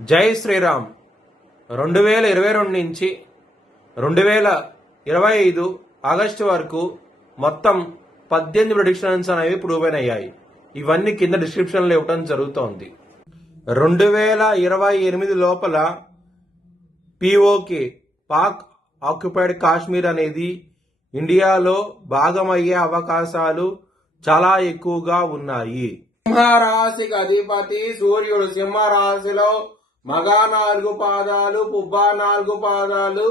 జై శ్రీరామ్. 2022 నుంచి 2025 ఆగస్టు వరకు మొత్తం 18 ప్రెడిక్షన్స్ అనేవి ప్రూవ్ అయ్యాయి. ఇవన్నీ కింద డిస్క్రిప్షన్లో ఇవ్వడం జరుగుతోంది. 2028 లోపల పిఓకే పాక్ ఆక్యుపైడ్ కాశ్మీర్ అనేది ఇండియాలో భాగమయ్యే అవకాశాలు చాలా ఎక్కువగా ఉన్నాయి. సింహరాశికి అధిపతి సూర్యుడు సింహరాశిలో మగ 4 పాదాలు, పుబ్బ 4 పాదాలు,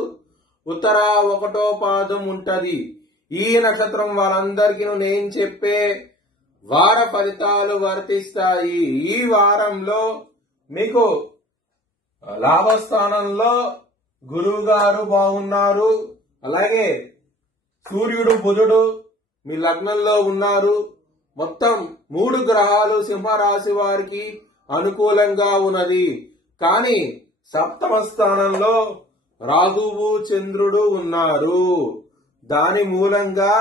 ఉత్తర 1వ పాదం ఉంటది. ఈ నక్షత్రం వాళ్ళందరికీ నేను చెప్పే వార ఫలితాలు వర్తిస్తాయి. ఈ వారంలో మీకు లాభస్థానంలో గురువు గారు బాగున్నారు. అలాగే సూర్యుడు బుధుడు మీ లగ్నంలో ఉన్నారు. మొత్తం 3 గ్రహాలు సింహరాశి వారికి అనుకూలంగా ఉన్నది. కానీ 7వ స్థానంలో రాహువు చంద్రుడు ఉన్నారు. దాని మూలంగా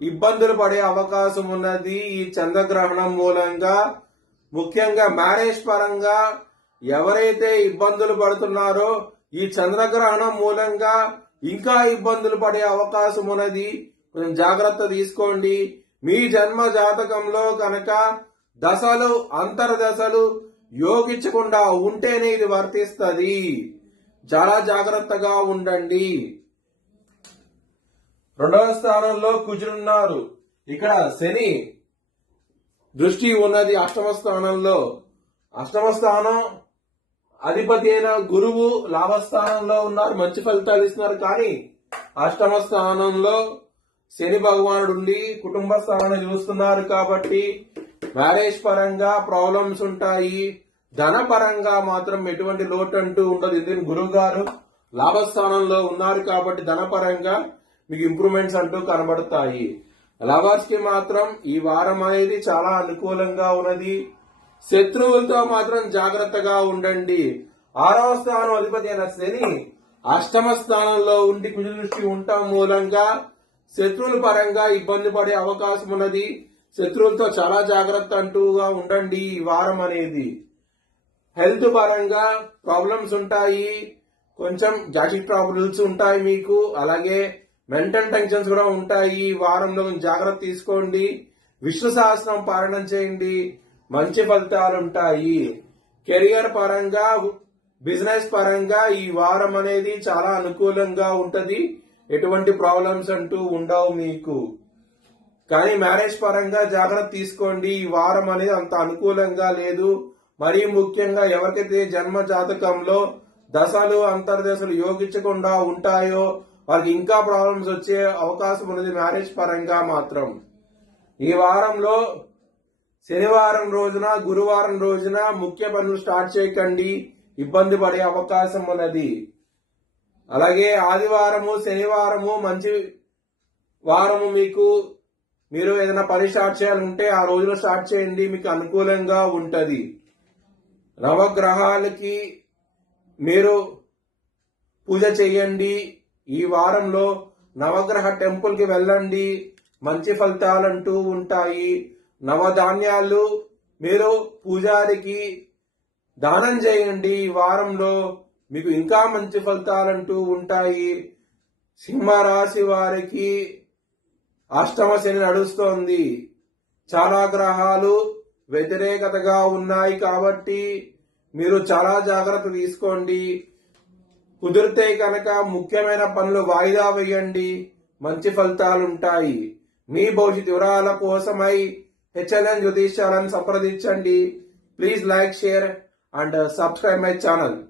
ఇబ్బందులు పడే అవకాశం ఉన్నది. ఈ చంద్రగ్రహణం మూలంగా ముఖ్యంగా మ్యారేజ్ పరంగా ఎవరైతే ఇబ్బందులు పడుతున్నారో ఈ చంద్రగ్రహణం మూలంగా ఇంకా ఇబ్బందులు పడే అవకాశం ఉన్నది. కొంచెం జాగ్రత్త తీసుకోండి. మీ జన్మ జాతకంలో కనుక దశలు అంతర్దశలు యోగించకుండా ఉంటేనే ఇది వర్తిస్తుంది. చాలా జాగ్రత్తగా ఉండండి. 2వ స్థానంలో కుజుడున్నారు. ఇక్కడ శని దృష్టి ఉన్నది 8వ స్థానంలో. 8వ స్థానం అధిపతి అయిన గురువు లాభస్థానంలో ఉన్నారు, మంచి ఫలితాలు ఇస్తున్నారు. కానీ 8వ స్థానంలో శని భగవానుడు ఉండి కుటుంబ స్థానాన్ని చూస్తున్నారు. కాబట్టి మ్యారేజ్ పరంగా ప్రాబ్లమ్స్ ఉంటాయి. ధన పరంగా మాత్రం ఎటువంటి లోటు అంటూ ఉండదు. ఎందుకంటే గురువు గారు లాభస్థానంలో ఉన్నారు కాబట్టి ధనపరంగా మీకు ఇంప్రూవ్మెంట్స్ అంటూ కనబడతాయి. లవర్స్ కి మాత్రం ఈ వారం అనేది చాలా అనుకూలంగా ఉన్నది. శత్రువులతో మాత్రం జాగ్రత్తగా ఉండండి. 6వ స్థానం అధిపతి అయిన శని 8వ స్థానంలో ఉండి కుజ దృష్టి ఉండటం మూలంగా శత్రువుల పరంగా ఇబ్బంది పడే అవకాశం ఉన్నది. శత్రువులతో చాలా జాగ్రత్త అంటూగా ఉండండి. ఈ వారం అనేది హెల్త్ పరంగా ప్రాబ్లమ్స్ ఉంటాయి. కొంచెం గ్యాస్ట్రిక్ ప్రాబ్లమ్స్ ఉంటాయి మీకు. అలాగే మెంటల్ టెన్షన్స్ కూడా ఉంటాయి. ఈ వారంలో జాగ్రత్త తీసుకోండి. విష్ణు సహస్రం పారాయణం చేయండి, మంచి ఫలితాలు ఉంటాయి. కెరియర్ పరంగా బిజినెస్ పరంగా ఈ వారం అనేది చాలా అనుకూలంగా ఉంటది. ఎటువంటి ప్రాబ్లమ్స్ అంటూ ఉండవు మీకు. కానీ మ్యారేజ్ పరంగా జాగ్రత్త తీసుకోండి. ఈ వారం అనేది అంత అనుకూలంగా లేదు. మరీ ముఖ్యంగా ఎవరికైతే జన్మ జాతకంలో దశలు అంతర్దశలు యోగించకుండా ఉంటాయో వారికి ఇంకా ప్రాబ్లమ్స్ వచ్చే అవకాశం ఉన్నది మ్యారేజ్ పరంగా మాత్రం. ఈ వారంలో శనివారం రోజున గురువారం రోజున ముఖ్య పనులు స్టార్ట్ చేయకండి, ఇబ్బంది పడే అవకాశం ఉన్నది. అలాగే ఆదివారము శనివారము మంచి వారము మీకు. మీరు ఏదైనా పని స్టార్ట్ చేయాలంటే ఆ రోజులో స్టార్ట్ చేయండి, మీకు అనుకూలంగా ఉంటది. నవగ్రహాలకి మీరు పూజ చేయండి. ఈ వారంలో నవగ్రహ టెంపుల్ కి వెళ్ళండి, మంచి ఫలితాలంటూ ఉంటాయి. నవధాన్యాలు మీరు పూజారికి దానం చేయండి. ఈ వారంలో మీకు ఇంకా మంచి ఫలితాలంటూ ఉంటాయి. సింహరాశి వారికి 8వ శని నడుస్తోంది. చాలా గ్రహాలు వ్యతిరేకతగా ఉన్నాయి కాబట్టి మీరు చాలా జాగ్రత్త తీసుకోండి. కుదిరితే కనుక ముఖ్యమైన పనులు వాయిదా వేయండి, మంచి ఫలితాలుంటాయి. మీ భవిష్యత్ వివరాల కోసమై HLN జ్యోతిష్యాలను సంప్రదించండి. Please like, share and subscribe my channel.